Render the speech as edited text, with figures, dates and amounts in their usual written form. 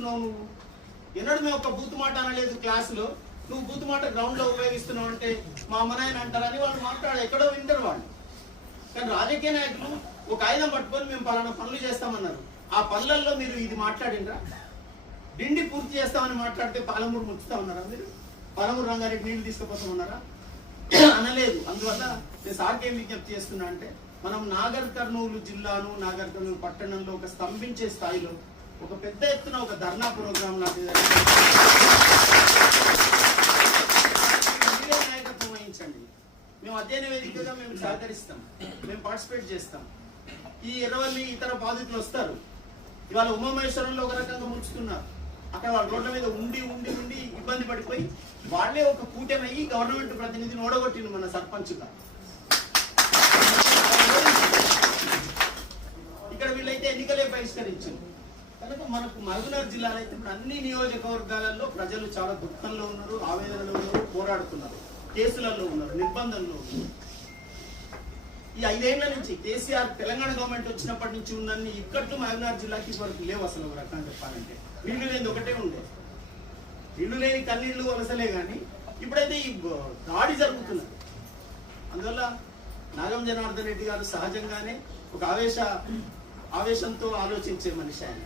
ఉపయోగిస్తున్నావు నువ్వు? ఎన్నడూ మేము ఒక బూతు మాట అనలేదు క్లాసులో, నువ్వు బూతు మాట గ్రౌండ్లో ఉపయోగిస్తున్నావు అంటే మా అమ్మ నాయన అంటారని వాళ్ళు మాట్లాడారు, ఎక్కడో వింటారు వాళ్ళు. కానీ రాజకీయ నాయకులు ఒక ఆయుధం పట్టుకొని మేము పలానా పనులు చేస్తామన్నారు. ఆ పనులలో మీరు ఇది మాట్లాడినరా? డిండి పూర్తి చేస్తామని మాట్లాడితే పాలమూరు ముంచుతా ఉన్నారా మీరు? పాలమూరు రంగారెడ్డి నీళ్లు తీసుకుపోతామన్నారా? అనలేదు. అందువల్ల నేను సార్కి ఏం విజ్ఞప్తి చేస్తున్నా అంటే, మనం నాగర్ కర్నూలు జిల్లాను, నాగర్ కర్నూలు పట్టణంలో ఒక స్తంభించే స్థాయిలో ఒక పెద్ద ఎత్తున ఒక ధర్నా ప్రోగ్రాం లాంటిది నాయకత్వం వహించండి. మేము అధ్యయన వేదికగా మేము సహకరిస్తాం, మేము పార్టిసిపేట్ చేస్తాం. ఈ ఎర్రవల్లి ఇతర బాధితులు వస్తారు. ఇవాళ ఉమామహేశ్వరంలో ఒక రకంగా ముంచుతున్నారు. అక్కడ వాళ్ళ రోడ్ల మీద ఉండి ఉండి ఉండి ఇబ్బంది పడిపోయి వాళ్ళే ఒక కూటమి గవర్నమెంట్ ప్రతినిధిని ఓడగొట్టింది మన సర్పంచ్గా. ఇక్కడ వీళ్ళైతే ఎన్నికలే బహిష్కరించింది. కనుక మనకు మహబూబ్నగర్ జిల్లాలో అయితే ఇప్పుడు అన్ని నియోజకవర్గాలలో ప్రజలు చాలా దుఃఖంలో ఉన్నారు, ఆవేదనలో ఉన్నారు, పోరాడుతున్నారు, కేసులలో ఉన్నారు, నిర్బంధంలో ఉన్నారు. ఈ 5 ఏళ్ల నుంచి కేసీఆర్ తెలంగాణ గవర్నమెంట్ వచ్చినప్పటి నుంచి ఉన్నన్ని ఇక్కట్లు మహబూబ్నగర్ జిల్లాకి వరకు లేవు. అసలు ఒక రకంగా చెప్పాలంటే నీళ్లు లేని ఒకటే ఉండే, నీళ్లు లేని కన్నీళ్లు వలసలే కానీ ఇప్పుడైతే ఈ దాడి జరుగుతున్నది. అందువల్ల నాగం జనార్దన్ రెడ్డి గారు సహజంగానే ఒక ఆవేశంతో ఆలోచించే మనిషి ఆయన.